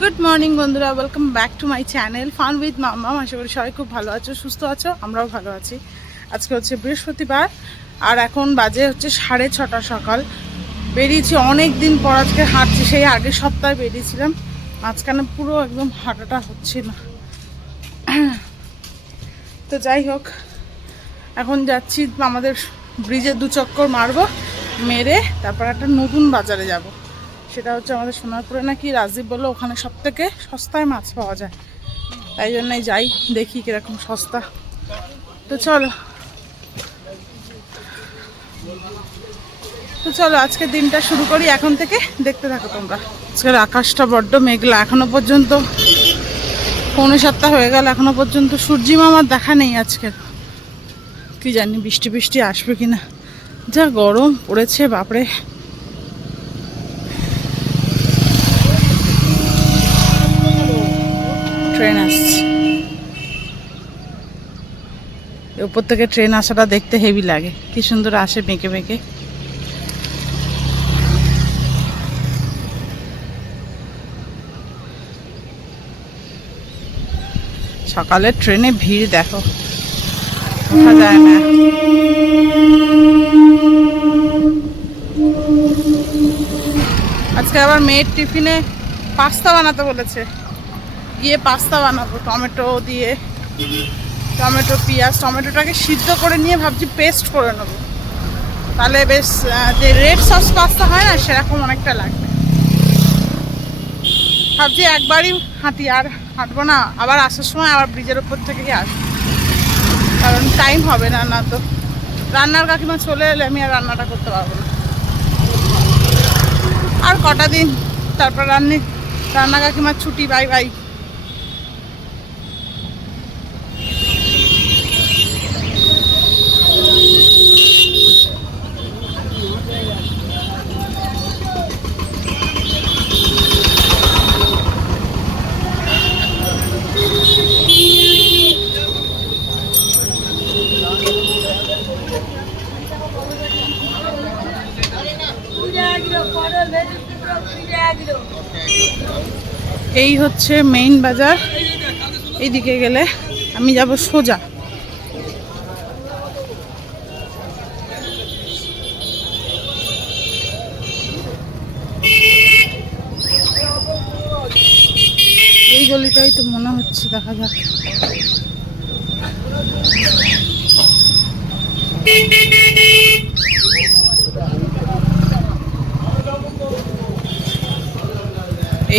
Good morning বন্ধুরা। Welcome back to my channel fun with mamma আশা করি সবাই খুব ভালো আছো, সুস্থ আছো, আমরাও ভালো আছি। আজকে হচ্ছে বৃহস্পতিবার, আর এখন বাজে হচ্ছে সাড়ে ছটা সকাল। বেরিয়েছি অনেক দিন পর আজকে হাঁটছি, সেই আগের সপ্তাহে বেরিয়েছিলাম। মাঝখানে পুরো একদম হাঁটাটা হচ্ছে না। তো যাই হোক, এখন যাচ্ছি আমাদের ব্রিজে দু চক্কর মারবো, মেরে তারপর একটা নতুন বাজারে যাব। সেটা হচ্ছে আমাদের সোনারপুরে নাকি রাজীব বলল, ওখানে সব থেকে সস্তায় মাছ পাওয়া যায়। তাই জন্যই যাই, দেখি কীরকম সস্তা। তো চলো। তো চলো, আজকে দিনটা শুরু করি এখন থেকে। দেখতে থাকো তোমরা। আজকের আকাশটা বড্ড মেঘলা, এখনও পর্যন্ত পৌনে সপ্তাহ হয়ে গেল, এখনও পর্যন্ত সূর্যি মামার দেখা নেই আজকে। কি জানি, বৃষ্টি বৃষ্টি আসবে কিনা। যা গরম পড়েছে, বাপরে। ট্রেন আসছে। উপর থেকে ট্রেন আসাটা দেখতে হেভি লাগে। কি সুন্দর আসে বেঁকে বেঁকে। সকালে ট্রেনে ভিড়, দেখো। ওঠা যায় না। আজকে আবার মেয়ের টিফিনে পাস্তা বানাতে বলেছে। গিয়ে পাস্তা বানাবো, টমেটো দিয়ে। টমেটো, পেঁয়াজ, টমেটোটাকে সিদ্ধ করে নিয়ে ভাবছি পেস্ট করে নেব। তাহলে বেশ যে রেড সস পাস্তা হয় না, সেরকম অনেকটা লাগবে। ভাবছি একবারই হাঁটি, আর হাঁটবো না, আবার আসার সময় আবার ব্রিজের উপর থেকেই আসব। কারণ টাইম হবে না না তো। রান্নার কাকিমা চলে এলে আমি আর রান্নাটা করতে পারব না। আর কটা দিন তারপর রান্নি রান্না কাকিমার ছুটি বাই বাই এই হচ্ছে মেইন বাজার। এইদিকে গেলে আমি যাব সোজা। এই গলিটাই তো মনে হচ্ছে, দেখা যাক।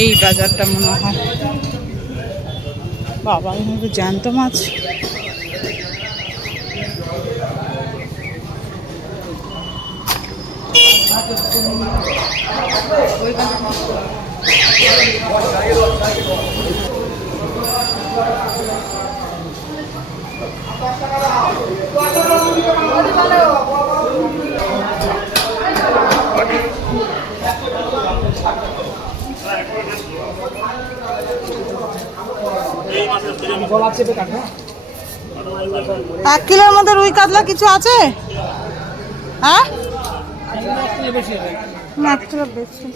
এই বাজারটা মনে হয়। বাবা এভাবে জ্যান্ত মাছ? এক কিলোর মধ্যে রুই কাতলা কিছু আছে? হ্যাঁ? মাত্র বেশি।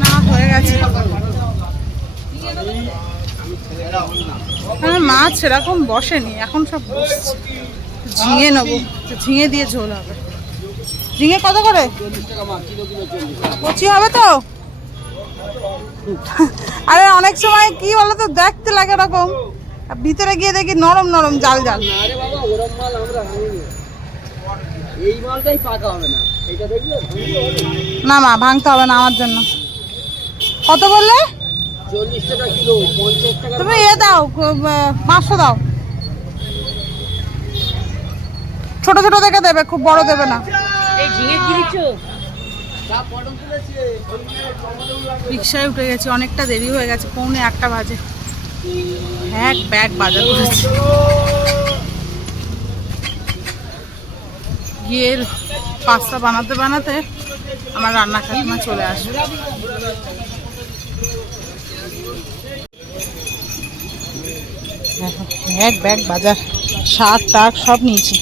না হয়ে গেছে হ্যাঁ মাছ সেরকম বসেনি এখন সব বসছে। ঝিঙে নেব ঝিঙে দিয়ে ঝোল হবে। ঝিঙে কত করে? কচি হবে তো? আরে অনেক সময় কি বলতো দেখতে লাগে ওরকম। আর ভিতরে গিয়ে দেখি নরম নরম জাল জাল। আরে বাবা ওরম মাল আমরা এই মালটাই পাকা হবে না। এটা না মা ভাঙতে হবে না আমার জন্য। কত বললে? চল্লিশ টাকা কিলো পঞ্চাশ টাকা তুমি এ দাও পাঁচশো দাও। ছোট ছোট দেখে দেবে খুব বড় দেবে না। রিক্সায় উঠে গেছি অনেকটা দেরি হয়ে গেছে পৌনে একটা বাজে। এক ব্যাগ বাজার করেছি। গিয়ে পাস্তা বানাতে বানাতে আমার রান্না কাকিমা চলে আসবে। দেখো, এক ব্যাগ বাজার শাক টাক সব নিয়েছি।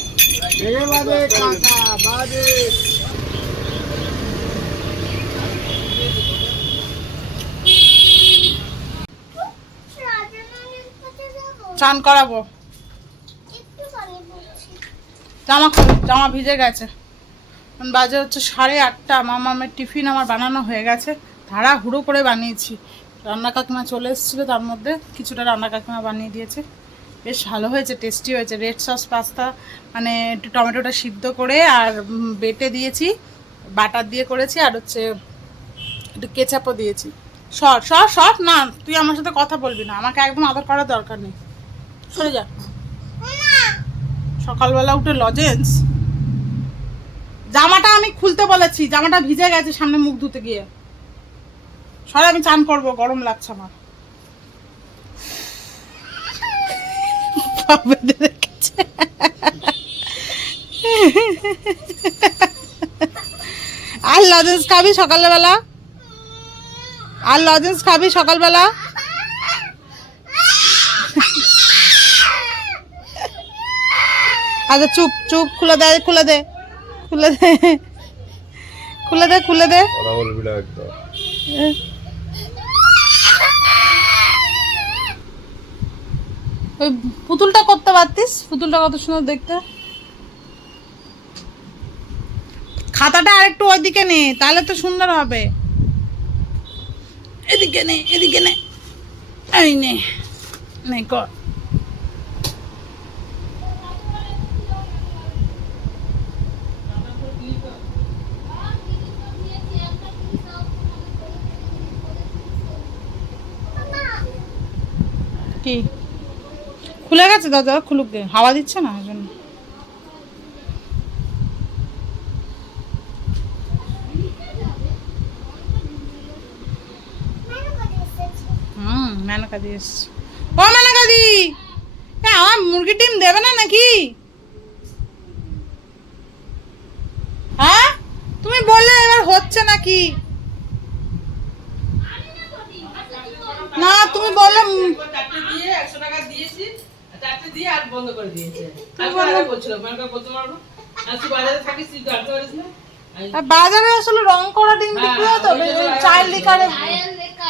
চান করাবো। জামা জামা ভিজে গেছে। বাজে হচ্ছে সাড়ে আটটা মামামের টিফিন আমার বানানো হয়ে গেছে। ধাড়া হুড়ো করে বানিয়েছি। রান্না কাকিমা চলে এসেছিল, তার মধ্যে কিছুটা রান্না কাকিমা বানিয়ে দিয়েছে। বেশ ভালো হয়েছে টেস্টি হয়েছে। রেড সস পাস্তা মানে একটু টমেটোটা সিদ্ধ করে আর বেটে দিয়েছি বাটার দিয়ে করেছি আর হচ্ছে একটু কেচাপও দিয়েছি। সর সর সর, না, তুই আমার সাথে কথা বলবি না, আমাকে একদম আদর করার দরকার নেই। সরে যা। সকালবেলা উঠে লজেন্স জামাটা আমি খুলতে বলেছি, জামাটা ভিজে গেছে সামনে মুখ ধুতে গিয়ে। সরে আমি চান করব, গরম লাগছে আমার। আর লজেন্স খাবি সকালবেলা? আর লজেন্স খাবি সকালবেলা? আচ্ছা চুপ চুপ, খুলে দে খুলে দে খুলে দে খুলে দে খুলে দে কথা বলবি না একদম ওই পুতুলটা করতে পারতিস? পুতুলটা কত সুন্দর দেখতে। খাতাটা আরেকটু ওইদিকে নে, তাহলে তো সুন্দর হবে। এদিকে নে এদিকে নে। এই নে নে, কর। কি? খুলে গেছে দাদা, খুলুক গে। হাওয়া দিচ্ছে না জন্য হুম, মেনকা দিয়ে এসছি। ও দি! আমার মুরগি ডিম দেবে না নাকি? হ্যাঁ? তুমি বললে এবার হচ্ছে নাকি? না, তুমি বললে একশো টাকা দিয়েছি। চারটে দিয়ে আর বন্ধ করে দিয়েছে। বাজারে আমি- আসলে রং করা ডিম বিক্রি হয় তো হ্যাঁ, জন্য চাইল্ড লিকারে।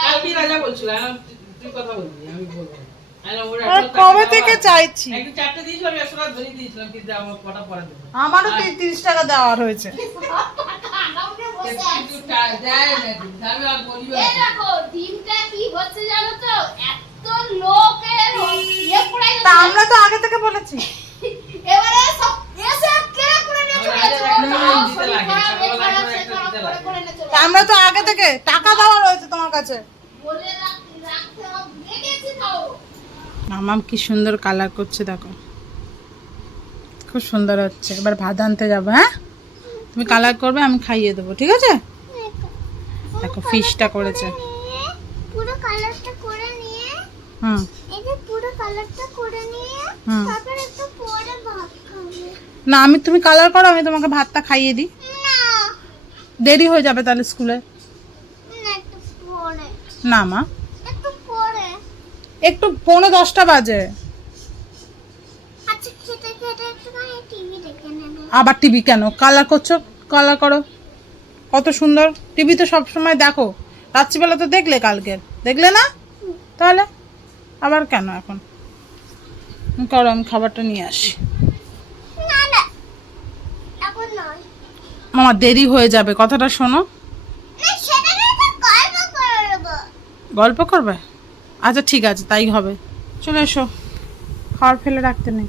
কালকে রাজা বলছিল আমি বললাম, তুই- তুই কথা বলবি আমি বলব আমি কবে থেকে চাইছি? আমি আমারও তো তিরিশ টাকা দেওয়া হয়েছে। কিন্তু টা- দেয় না কিন্তু, আর বলিও এই দেখো, ডিমটা কি হচ্ছে জানো তো? লোকের ইয়ে তা আমরা তো আগে থেকে বলেছি। এবারে সব এসে কেড়ে করে নিয়ে চলে আমার তা আমরা তো আগে থেকে টাকা দেওয়া রয়েছে তোমার কাছে। মামাম কি সুন্দর কালার করছে দেখো। খুব সুন্দর হচ্ছে। এবার ভাত আনতে যাব হ্যাঁ? তুমি কালার করবে আমি খাইয়ে দেবো ঠিক আছে? দেখো ফিশটা করেছে পুরো কালারটা করে নিয়ে হুম। এই যে পুরো কালারটা করে নিয়ে হুম। তারপর একটু পরে ভাত খাবে। না আমি তুমি কালার করো আমি তোমাকে ভাতটা খাইয়ে দিই। না। দেরি হয়ে যাবে তাহলে স্কুলে। না মা। একটু পৌনে দশটা বাজে। আচ্ছা আবার টিভি কেন? কালার করছ? কালার করো। কত সুন্দর। টিভি তো সব সময় দেখো। রাত্রিবেলা তো দেখলে কালকে দেখলে না? তাহলে? আবার কেন এখন? করো আমি খাবারটা নিয়ে আসি। আমার দেরি হয়ে যাবে। কথাটা শোনো। গল্প গল্প করবে? আচ্ছা ঠিক আছে তাই হবে। চলে এসো। খাবার ফেলে রাখতে নেই।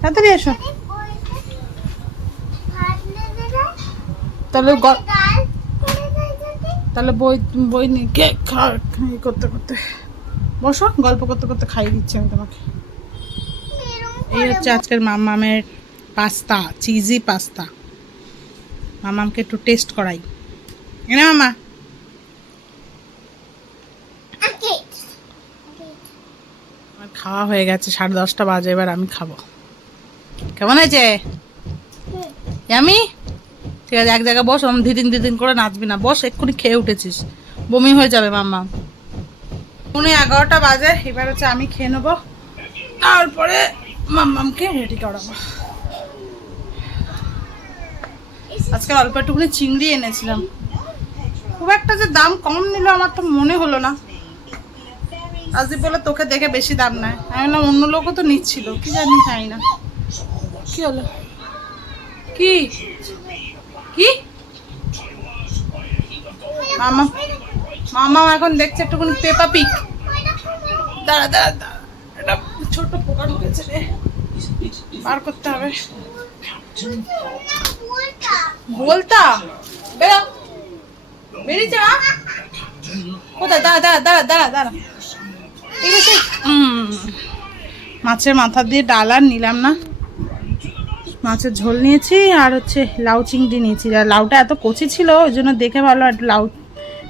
তাড়াতাড়ি এসো এই বইটা ভাত লেগে যায় তাহলে তাহলে বই বই নিয়ে করতে করতে? বসো গল্প করতে করতে খাইয়ে দিচ্ছি আমি তোমাকে। এই হচ্ছে আজকের মামামের পাস্তা চিজি পাস্তা। মামামকে একটু টেস্ট করাই। এনে মামা? আমার খাওয়া হয়ে গেছে সাড়ে দশটা বাজে এবার আমি খাব। কেমন হয়েছে? আমি ঠিক আছে, এক জায়গায় বস আমি ধিদিন ধিদিন করে নাচবি না। বস, এক্ষুনি খেয়ে উঠেছিস। বমি হয়ে যাবে, মাম্মা। উনি এগারোটা বাজে, এবার হচ্ছে আমি খেয়ে নেব। তারপরে মাম্মামকে রেডি করাবো। আজকে অল্প একটুখানি চিংড়ি এনেছিলাম। খুব একটা যে দাম কম নিল, আমার তো মনে হলো না। আজকে বলে তোকে দেখে বেশি দাম নেয়। আমি না অন্য লোকও তো নিচ্ছিল, কি জানি খাই না। কি হলো? কি? কি? মামা মামা এখন দেখছে একটুখানি পেপা পিক। দাঁড়া দাঁড়া দাঁড়া। এটা ছোট পোকা ঢুকেছে রে। বার করতে হবে। বলতা? বেরো। বেরিয়েছে, মা? কোথায়? দাঁড়া দাঁড়া দাঁড়া দাঁড়া দাঁড়া। ঠিক আছে? মাছের মাথা দিয়ে ডাল আর নিলাম না। মাছের ঝোল নিয়েছি আর হচ্ছে লাউ চিংড়ি নিয়েছি। আর লাউটা এত কচি ছিল, ওই জন্য দেখে ভালো আর লাউ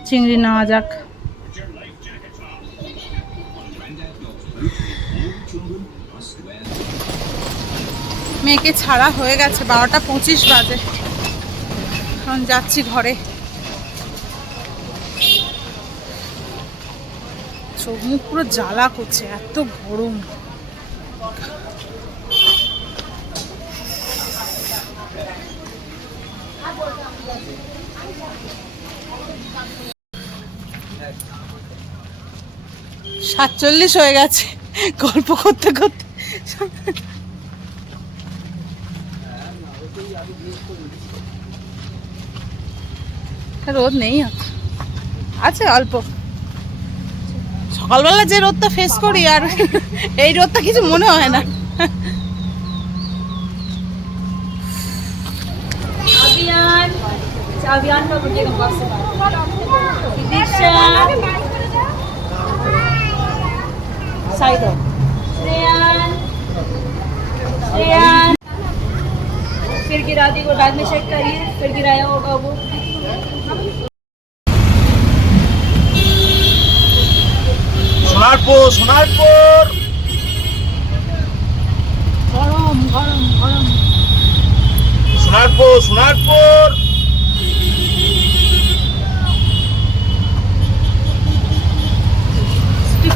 চিংড়ি নেওয়া যাক। মেয়েকে ছাড়া হয়ে গেছে, বারোটা পঁচিশ বাজে। এখন যাচ্ছি ঘরে। চোখ মুখ পুরো জ্বালা করছে, এত গরম। সাতচল্লিশ হয়ে গেছে। গল্প করতে করতে। রোদ নেই। আছে অল্প। সকালবেলা যে রোদটা ফেস করি আর এই রোদটা কিছু মনে হয় না। काव्यान्ना का साइड श्रेयान। फिर गिरा दी बाद में चेक करिए फिर गिराया होगा वो। सोनारपुर सोनारपुर। गरम गरम गरम।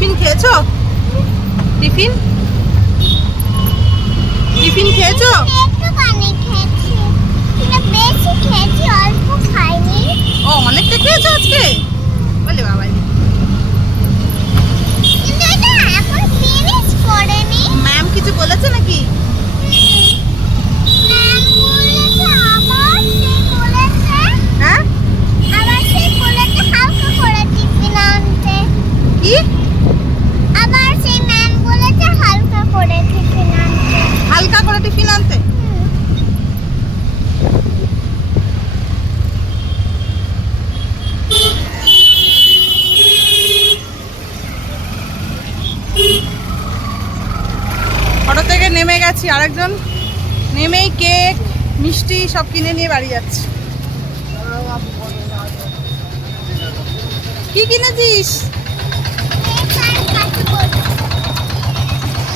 টিফিন খেয়েছো? টিফিন? টিফিন খেয়েছো? ও অনেকটা খেয়েছো আজকে? বলে বাবা ম্যাম কিছু বলেছে নাকি? ম্যাম বলেছে আবার সে বলেছে হ্যাঁ আবার সে বলেছে হালকা করে টিফিন আনতে কি আবার সেই ম্যাম বলেছে হালকা করে টিফিন আনতে হালকা করে টিফিন আনতে অটো থেকে নেমে গেছি আরেকজন নেমেই কেক মিষ্টি সব কিনে নিয়ে বাড়ি যাচ্ছি। কি কিনেছিস?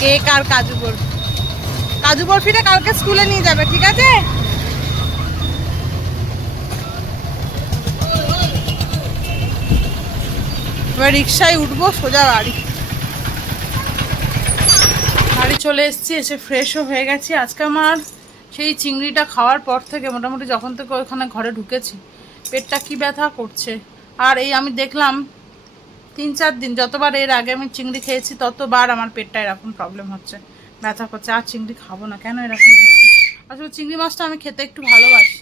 কেক আর কাজু বরফি কাজু বরফিটা কালকে স্কুলে নিয়ে যাবে, ঠিক আছে? এবার রিক্সায় উঠবো, সোজা বাড়ি। বাড়ি চলে এসেছি, এসে ফ্রেশও হয়ে গেছি। আজকে আমার সেই চিংড়িটা খাওয়ার পর থেকে মোটামুটি যখন থেকে ওখানে ঘরে ঢুকেছি, পেটটা কি ব্যথা করছে। আর এই আমি দেখলাম তিন চার দিন, যতবার এর আগে আমি চিংড়ি খেয়েছি, ততবার আমার পেটটা এরকম প্রবলেম হচ্ছে, ব্যথা করছে। আর চিংড়ি খাব না, কেন এরকম হচ্ছে? আসলে চিংড়ি মাছটা আমি খেতে একটু ভালোবাসি।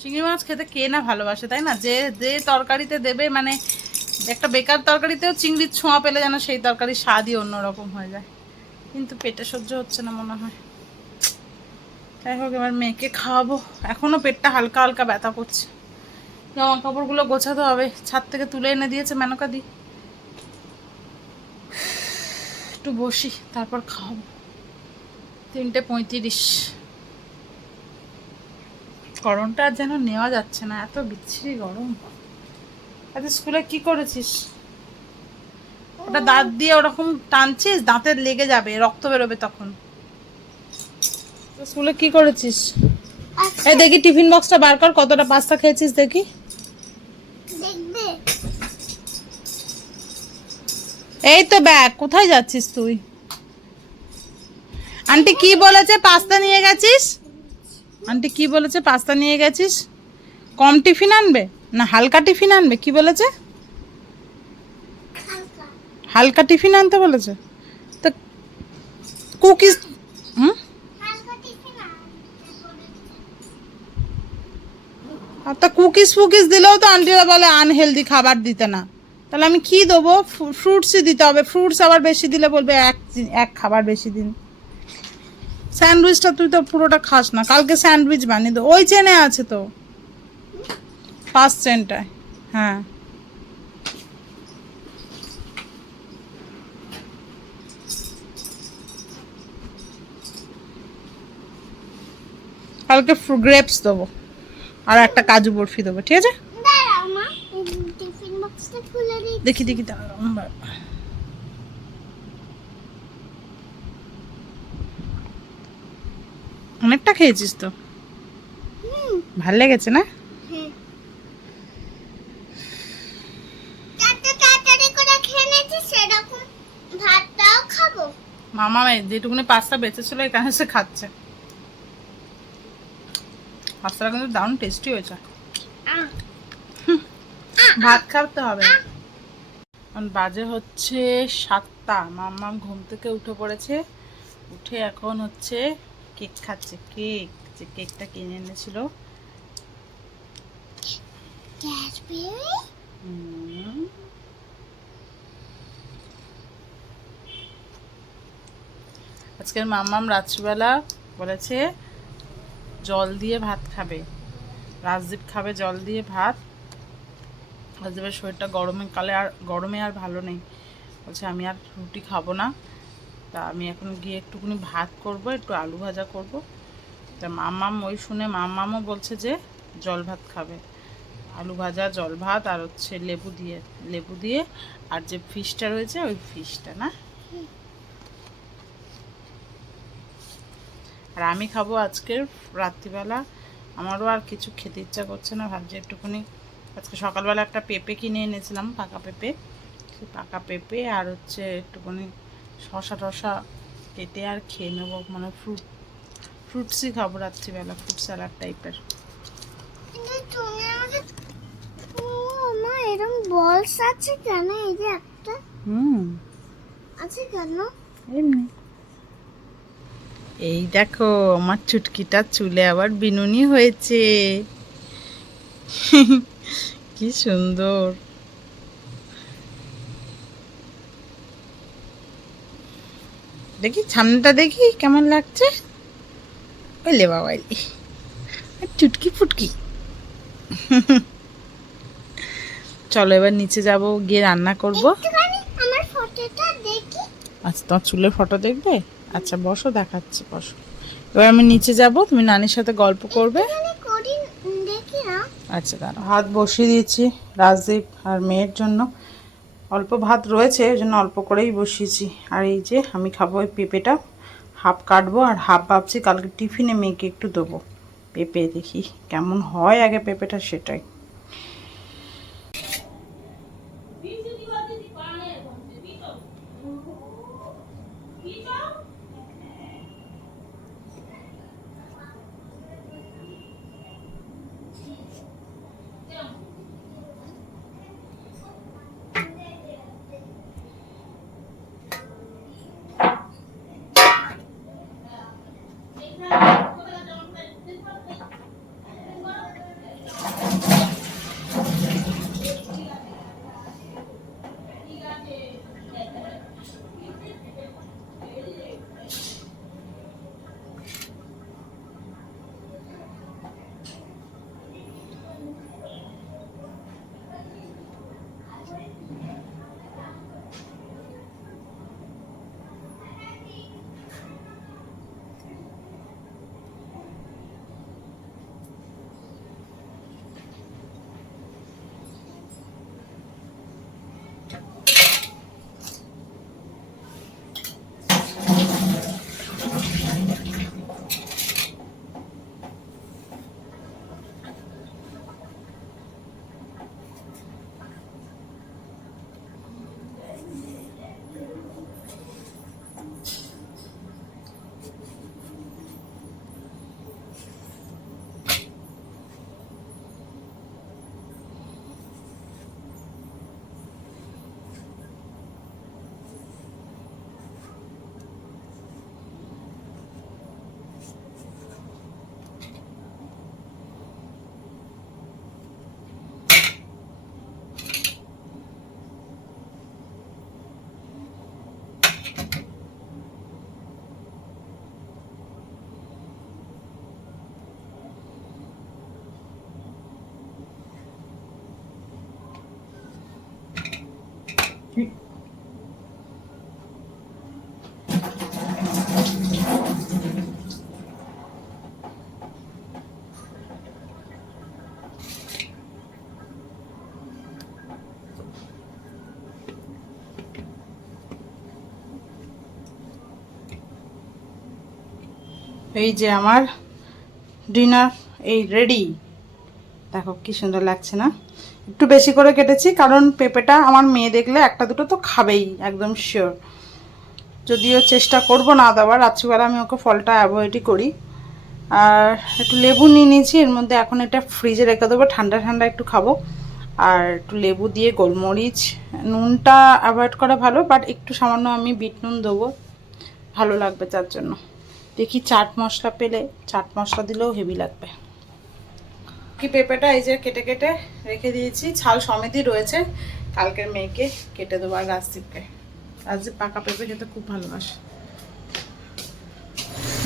চিংড়ি মাছ খেতে কে না ভালোবাসে, তাই না? যে যে তরকারিতে দেবে মানে একটা বেকার তরকারিতেও চিংড়ির ছোঁয়া পেলে যেন সেই তরকারির স্বাদই অন্যরকম হয়ে যায়। কিন্তু পেটে সহ্য হচ্ছে না মনে হয়। যাই হোক, এবার মেয়েকে খাওয়াবো। এখনও পেটটা হালকা হালকা ব্যথা করছে। জামা কাপড়গুলো গোছাতে হবে। ছাদ থেকে তুলে এনে দিয়েছে মেনকা দি। একটু বসি, তারপর খাওয়াবো। তিনটে পঁয়ত্রিশ। গরমটা যেন নেওয়া যাচ্ছে না, এত বিচ্ছিরি গরম। আচ্ছা স্কুলে কি করেছিস? ওটা দাঁত দিয়ে ওরকম টানছিস দাঁতের লেগে যাবে রক্ত বেরোবে তখন। স্কুলে কি করেছিস? আচ্ছা। এই দেখি টিফিন বক্সটা বার কর কতটা পাস্তা খেয়েছিস দেখি। এই তো ব্যাগ কোথায় যাচ্ছিস তুই? আন্টি কি বলেছে পাস্তা নিয়ে গেছিস? আন্টি কি বলেছে পাস্তা নিয়ে গেছিস? কম টিফিন আনবে? না হালকা টিফিন আনবে কি বলেছে? হালকা টিফিন আনতে বলেছে? তো কুকিজ, হুম। আর তা কুকিজ ফুকিজ দিলেও তো আন্টিরা বলে আনহেলদি খাবার দিতে না। তাহলে আমি কি দেবো? ফ্রুটসই দিতে হবে। ফ্রুটস আবার বেশি দিলে বলবে এক এক খাবার বেশি দিন। স্যান্ডউইচটা তুই তো পুরোটা খাস না। কালকে স্যান্ডউইচ বানিয়ে দে। ওই চেনে আছে তো। ফার্স্ট চেনটায়। হ্যাঁ। কালকে গ্রেপস দেবো। আর একটা কাজু বরফি দেবো, ঠিক আছে? দেখি দেখি অনেকটা খেয়েছিস তো? ভালো লেগেছে না? মামা, যেটুকুনি পাস্তা বেঁচেছিল, এখানে সে খাচ্ছে। পাস্তাটা কিন্তু দারুণ টেস্টি হয়েছে। ভাত খাওয়াতে হবে। এখন বাজে হচ্ছে সাতটা। মাম্মা ঘুম থেকে উঠে পড়েছে। উঠে এখন হচ্ছে কেক খাচ্ছে। কেক যে কেকটা কিনে এনেছিল। আজকের মাম্মাম রাত্রিবেলা বলেছে জল দিয়ে ভাত খাবে। রাজদীপ খাবে জল দিয়ে ভাত। রাজদীপের শরীরটা গরমে কালে আর গরমে আর ভালো নেই। বলছে, আমি আর রুটি খাব না। তা আমি এখন গিয়ে একটুখানি ভাত করব, একটু আলু ভাজা করব। তা মাম্মাম ওই শুনে মাম্মামও বলছে যে, জল ভাত খাবে। আলু ভাজা, জল ভাত আর হচ্ছে লেবু দিয়ে লেবু দিয়ে আর যে ফিশটা রয়েছে, ওই ফিশটা না? আর আমি খাব আজকের রাত্রিবেলা। আমারও আর কিছু খেতে ইচ্ছা করছে না ভাবছি একটুখানি আজকে সকালবেলা একটা পেঁপে কিনে এনেছিলাম পাকা পেঁপে। সেই পাকা পেঁপে আর হচ্ছে একটুখানি শশা টশা কেটে আর খেয়ে নেব মানে ফ্রুট ফ্রুটসই খাব রাত্রিবেলা ফ্রুট স্যালাড টাইপের। এরকম বলস আছে কেন? এই যে একটা। হুম। আছে কেন? এমনি। এই দেখো আমার চুটকিটা চুলে আবার বিনুনি হয়েছে। কি সুন্দর। দেখি সামনেটা দেখি কেমন লাগছে? ওইলে বাবা চুটকি ফুটকি। চলো এবার নিচে যাব গিয়ে রান্না করব। আচ্ছা তোমার চুলের ফটো দেখবে? আচ্ছা বসো দেখাচ্ছি বসো। এবার আমি নিচে যাব তুমি নানির সাথে গল্প করবে। আচ্ছা দাঁড়া ভাত বসিয়ে দিয়েছি রাজদীপ আর মেয়ের জন্য। অল্প ভাত রয়েছে ওই জন্য অল্প করেই বসিয়েছি। আর এই যে আমি খাব ওই পেঁপেটা। হাফ কাটবো আর হাফ ভাবছি কালকে টিফিনে মেয়েকে একটু দেবো। পেঁপে দেখি কেমন হয় আগে পেঁপেটা সেটাই। এই যে আমার ডিনার এই রেডি দেখো কি সুন্দর লাগছে না? একটু বেশি করে কেটেছি, কারণ পেঁপেটা আমার মেয়ে দেখলে একটা দুটো তো খাবেই, একদম শিওর যদিও চেষ্টা করব না দেওয়ার, রাত্রিবেলা আমি ওকে ফলটা অ্যাভয়েডই করি। আর একটু লেবু নিয়ে নিয়েছি, এর মধ্যে এখন এটা ফ্রিজে রেখে দেবো, ঠান্ডা ঠান্ডা একটু খাব। আর একটু লেবু দিয়ে গোলমরিচ, নুনটা অ্যাভয়েড করা ভালো বাট একটু সামান্য আমি বিট নুন দেবো, ভালো লাগবে তার জন্য। দেখি চাট মশলা পেলে, চাট মশলা দিলেও হেভি লাগবে। কি পেঁপেটা এই যে কেটে কেটে রেখে দিয়েছি। ছাল সমেতই রয়েছে। কালকের মেয়েকে কেটে দেবো আর রাজদীপকে। রাজদীপ পাকা পেঁপে খেতে খুব ভালোবাসে।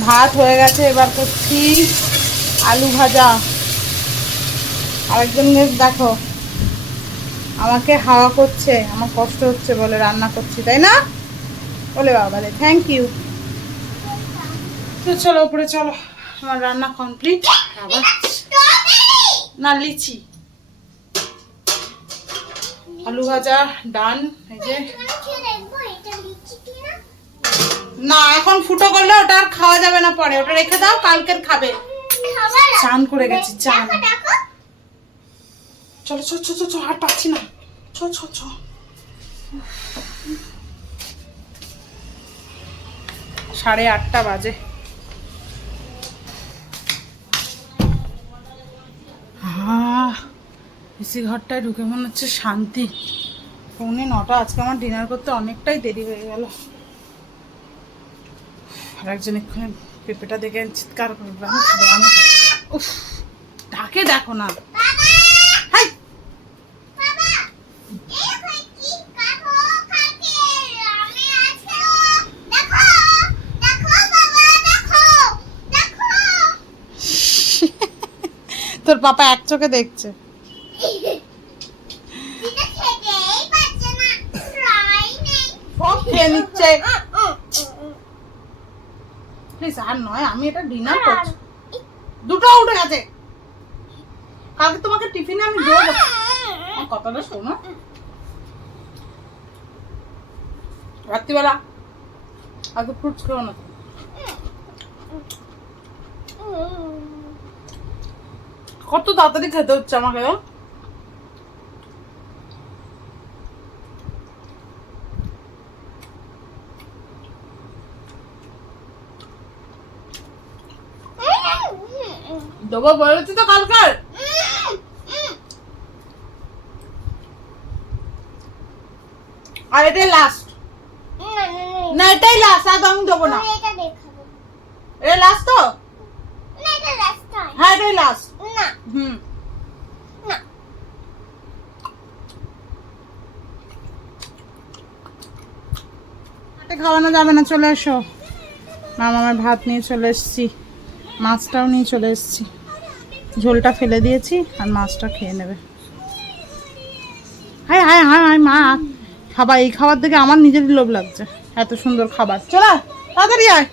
ভাত হয়ে গেছে এবার করছি আলু ভাজা। আরেকজন দেখো। আমাকে হাওয়া করছে, আমার কষ্ট হচ্ছে বলে রান্না করছি, তাই না? বলে বাবা রে থ্যাংক ইউ তো চলো, উপরে চলো। আমার রান্না কমপ্লিট আবার না, লিচি। আলু ভাজা, ডান, এই যে। না, এখন ফুটো করলে ওটা আর খাওয়া যাবে না পরে। ওটা রেখে দাও, কালকের খাবে। চান করে গেছি, চান। চলো, চ চ চ আর পাচ্ছি না। চ চ চ। সাড়ে আটটা বাজে। আহ, এসি ঘরটায় ঢুকে মনে হচ্ছে শান্তি। পৌনে নটা আজকে আমার ডিনার করতে অনেকটাই দেরি হয়ে গেল। আর একজন এক্ষুনি পেঁপেটা দেখে চিৎকার করবে আমি খাব আমি উফ ডাকে দেখো না। হাই বাবা এই ভাই কি কাটো খাতে আমি আছে দেখো দেখো বাবা দেখো দেখো তোর পাপা এক চোখে দেখছে প্লিজ আর নয় আমি এটা ডিনার করছি দুটো উঠে গেছে কালকে তোমাকে টিফিনে আমি দেবো কথাটা শোনো রাত্রিবেলা আগে ফ্রুটস খেও না। কত তাড়াতাড়ি খেতে হচ্ছে আমাকে দেবো বলেছি তো কালকার আর এটাই লাস্ট না এটাই লাস্ট আর আমি দেবো না। এটা লাস্ট তো? হ্যাঁ এটাই লাস্ট না। খাওয়ানো যাবে না, চলে এসো। মামা আমার ভাত নিয়ে চলে এসেছি, মাছটাও নিয়ে চলে এসেছি। ঝোলটা ফেলে দিয়েছি আর মাছটা খেয়ে নেবে। হাই হাই হাই হাই মা। খাবার, এই খাবার দেখে আমার নিজেরই লোভ লাগছে, এত সুন্দর খাবার। চলো তাড়াতাড়ি আয়।